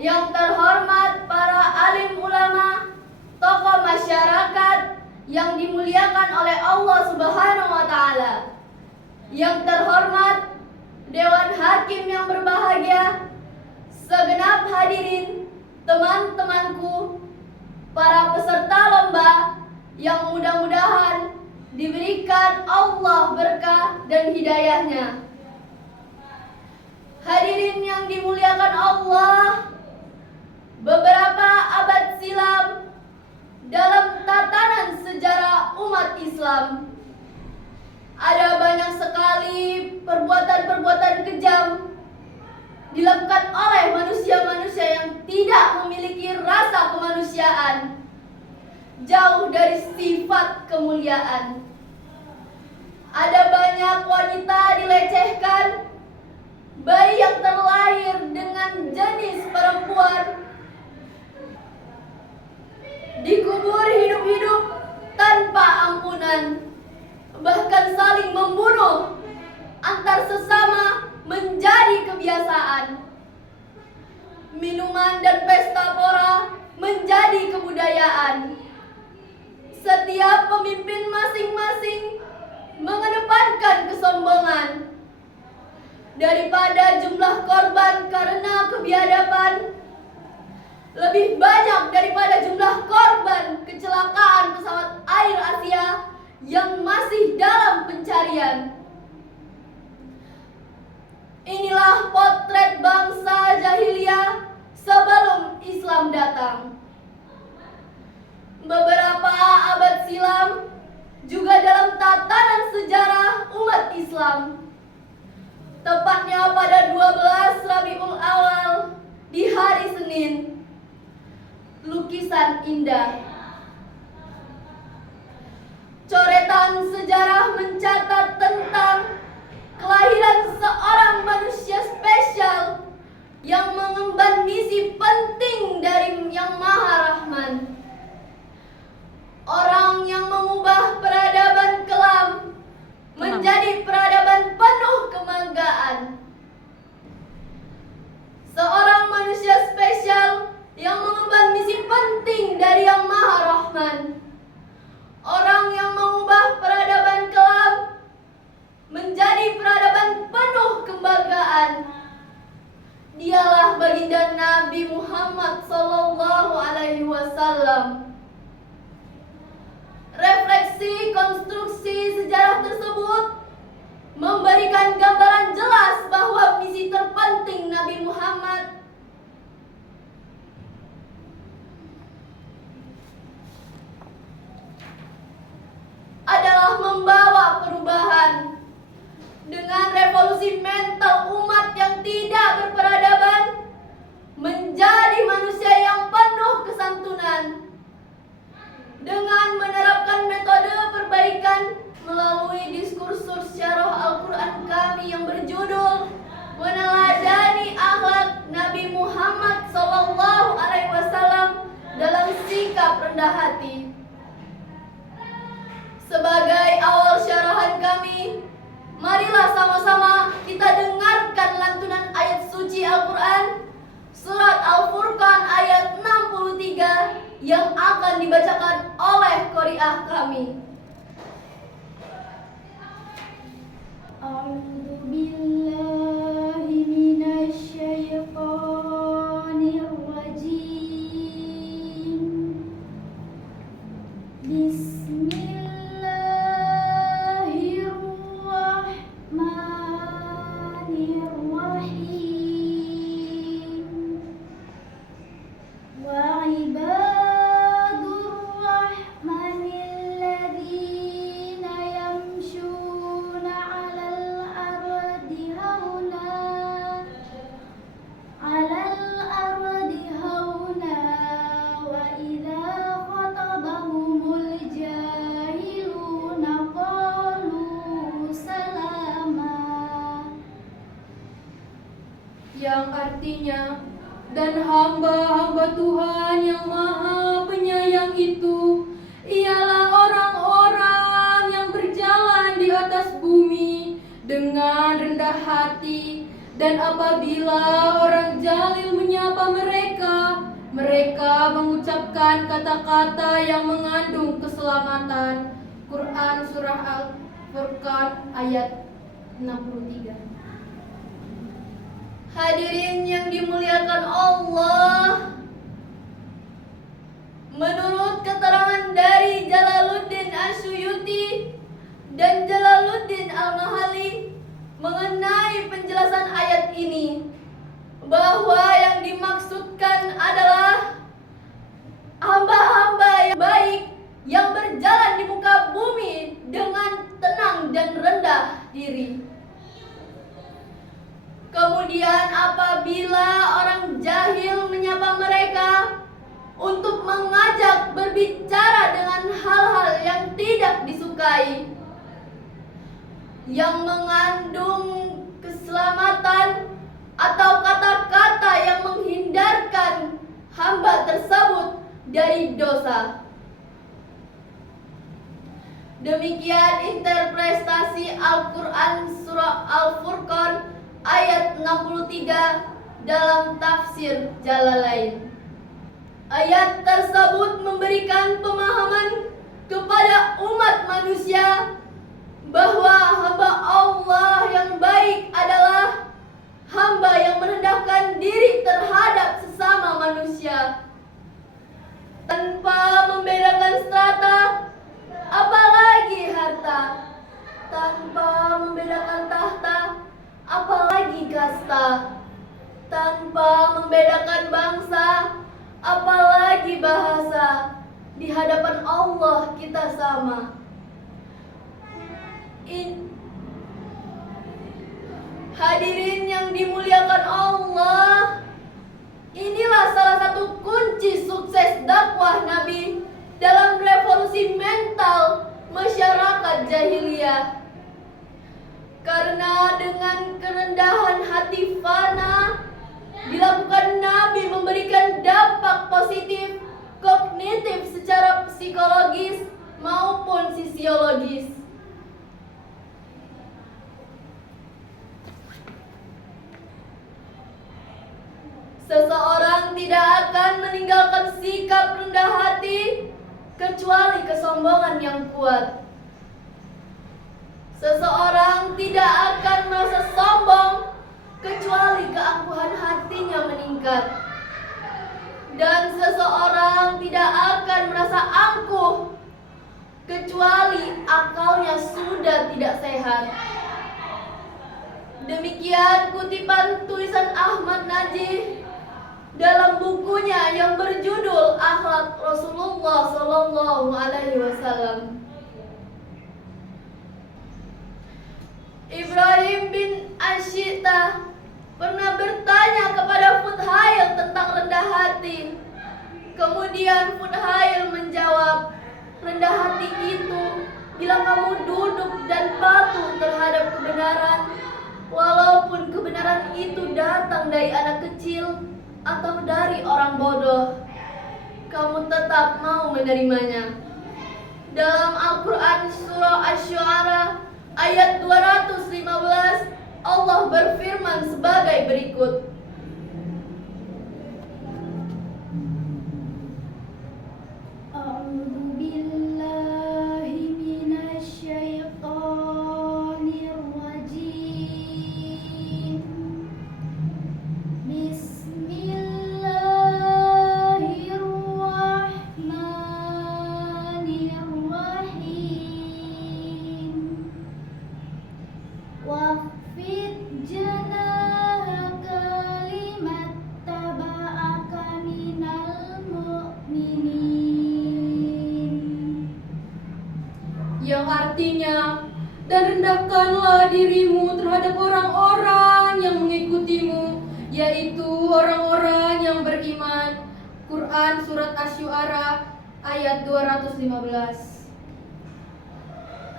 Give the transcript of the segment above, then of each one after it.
yang terhormat para alim ulama, tokoh masyarakat yang dimuliakan oleh Allah Subhanahu wa Ta'ala, yang terhormat Dewan Hakim yang berbahagia, segenap hadirin, teman-temanku, para peserta lomba yang mudah-mudahan diberikan Allah berkah dan hidayahnya. Hadirin yang dimuliakan Allah, beberapa abad silam dalam tatanan sejarah umat Islam ada banyak sekali perbuatan-perbuatan kejam dilakukan oleh manusia-manusia yang tidak memiliki rasa kemanusiaan, jauh dari sifat kemuliaan. Ada banyak wanita dilecehkan, bayi yang terlahir dengan jenis perempuan dikubur hidup-hidup tanpa ampunan, bahkan saling membunuh antar sesama menjadi kebiasaan. Minuman dan pesta pora menjadi kebudayaan. Setiap pemimpin masing-masing mengedepankan kesombongan. Daripada jumlah korban karena kebiadaban, lebih banyak daripada jumlah korban kecelakaan pesawat Air Asia yang masih dalam pencarian. Inilah potret bangsa jahiliyah sebelum Islam datang. Beberapa abad silam, juga dalam tatanan sejarah umat Islam, tepatnya pada 12 Rabiul Awal di hari Senin, lukisan indah. Coretan sejarah mencatat tentang kelahiran seorang manusia spesial yang mengemban misi penting dari Yang Maha Rahman. Orang yang mengubah peradaban kelam menjadi peradaban penuh kebanggaan. Seorang manusia spesial yang mengemban misi penting dari Yang Maha Rahman. Orang yang mengubah peradaban kelam menjadi peradaban penuh kebanggaan. Dialah baginda Nabi Muhammad SAW. Refleksi konstruksi sejarah tersebut memberikan gambaran jelas bahwa misi terpenting Nabi Muhammad adalah membawa perubahan. Dengan revolusi mental umat yang tidak berperadaban menjadi manusia yang penuh kesantunan. Dengan menerapkan metode perbaikan melalui diskursus syarah Al-Quran kami yang berjudul Meneladani Akhlak Nabi Muhammad SAW dalam sikap rendah hati. Sebagai awal syarahan kami, marilah sama-sama kita dengarkan lantunan ayat suci Al-Quran Surat Al-Furqan ayat 63 yang akan dibacakan oleh qari'ah kami. A'udzu billahi minasy syaithanir rajim. Yang artinya, dan hamba-hamba Tuhan yang Maha Penyayang itu ialah orang-orang yang berjalan di atas bumi dengan rendah hati, dan apabila orang jalil menyapa mereka Mereka mengucapkan kata-kata yang mengandung keselamatan. Quran Surah Al-Furqan ayat 63. Hadirin yang dimuliakan Allah, menurut keterangan dari Jalaluddin Asyuyuti dan Jalaluddin Al-Mahalli mengenai penjelasan ayat ini, bahwa yang dimaksudkan adalah hamba-hamba yang baik yang berjalan di muka bumi dengan tenang dan rendah diri. Kemudian apabila orang jahil menyapa mereka untuk mengajak berbicara dengan hal-hal yang tidak disukai, yang mengandung keselamatan atau kata-kata yang menghindarkan hamba tersebut dari dosa. Demikian interpretasi Al-Quran Surah Al-Furqan ayat 63 dalam tafsir Jalalain. Ayat tersebut memberikan pemahaman kepada umat manusia bahwa hamba Allah yang baik adalah hamba yang merendahkan diri terhadap sesama manusia tanpa membedakan strata, apalagi harta, tanpa membedakan tahta, apalagi kasta, tanpa membedakan bangsa, apalagi bahasa. Di hadapan Allah kita sama. Hadirin yang dimuliakan Allah, inilah salah satu kunci sukses dakwah Nabi dalam revolusi mental masyarakat jahiliyah. Karena dengan kerendahan hati fana dilakukan, Nabi memberikan dampak positif kognitif secara psikologis maupun fisiologis. Seseorang tidak akan meninggalkan sikap rendah hati kecuali kesombongan yang kuat. Seseorang tidak akan merasa sombong kecuali keangkuhan hatinya meningkat. Dan seseorang tidak akan merasa angkuh kecuali akalnya sudah tidak sehat. Demikian kutipan tulisan Ahmad Najih dalam bukunya yang berjudul Akhlak Rasulullah Sallallahu Alaihi Wasallam. Ibrahim bin Asyita pernah bertanya kepada Fudail tentang rendah hati. Kemudian Fudail menjawab, rendah hati itu bila kamu duduk dan patuh terhadap kebenaran, walaupun kebenaran itu datang dari anak kecil atau dari orang bodoh, kamu tetap mau menerimanya. Dalam Al-Quran Surah Asy-Syu'ara ayat 215, Allah berfirman sebagai berikut. A'udzu billahi minasy syaithanir rajim. Bismillahirrahmanirrahim. Waqfid janahaka limattaba'aka minal mu'minin. Yang artinya, dan rendahkanlah dirimu terhadap orang-orang yang mengikutimu, yaitu orang-orang yang beriman. Quran Surat Asy-Syu'ara ayat 215.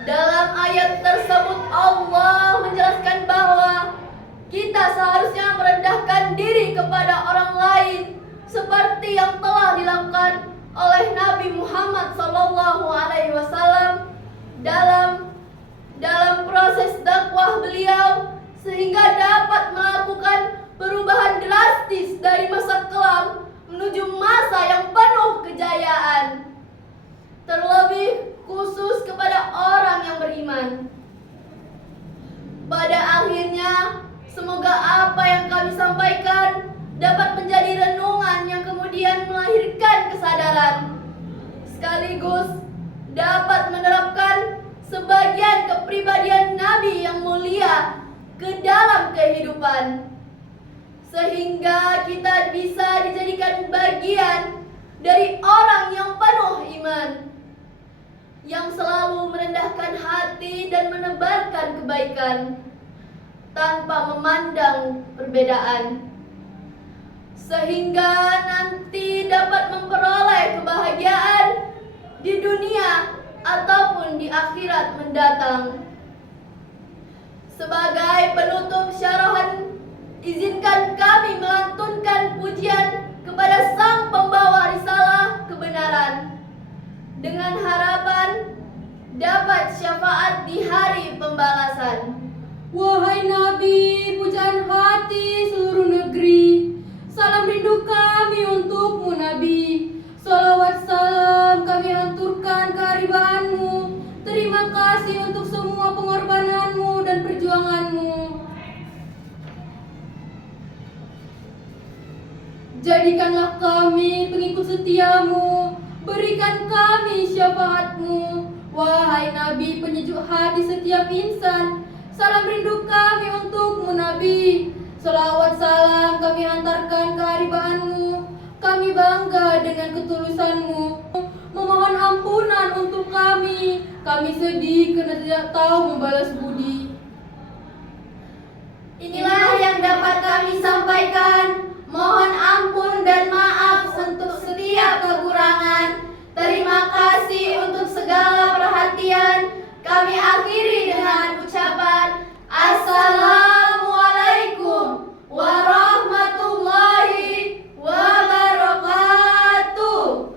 Dalam ayat tersebut Allah menjelaskan bahwa kita seharusnya merendahkan diri kepada orang lain seperti yang telah dilakukan oleh Nabi Muhammad SAW dalam proses dakwah beliau, sehingga dapat melakukan perubahan drastis dari masa kelam menuju menuju masa yang penuh kejayaan. Terlebih khusus kepada orang yang beriman. Pada akhirnya, semoga apa yang kami sampaikan dapat menjadi renungan yang kemudian melahirkan kesadaran, sekaligus dapat menerapkan sebagian kepribadian Nabi yang mulia ke dalam kehidupan, sehingga kita bisa dijadikan bagian dari orang yang penuh iman, yang selalu merendahkan hati dan menebarkan kebaikan tanpa memandang perbedaan, sehingga nanti dapat memperoleh kebahagiaan di dunia ataupun di akhirat mendatang. Sebagai penutup syarahan, izinkan kami melantunkan pujian kepada Sang Pembawa Risalah Kebenaran, dengan harapan dapat syafaat di hari pembalasan. Wahai Nabi, pujaan hati seluruh negeri, salam rindu kami untukmu Nabi. Salawat salam kami hanturkan keharibaanmu. Terima kasih untuk semua pengorbananmu dan perjuanganmu. Jadikanlah kami pengikut setiamu, berikan kami syafaatmu. Wahai Nabi penyejuk hati setiap insan, salam rindu kami untukmu Nabi. Salawat salam kami hantarkan keharibaanmu. Kami bangga dengan ketulusanmu, memohon ampunan untuk kami. Kami sedih karena tidak tahu membalas budi. Inilah yang dapat kami sampaikan. Mohon ampun dan maaf untuk setiap kekurangan. Terima kasih untuk segala perhatian. Kami akhiri dengan ucapan Assalamualaikum warahmatullahi wabarakatuh.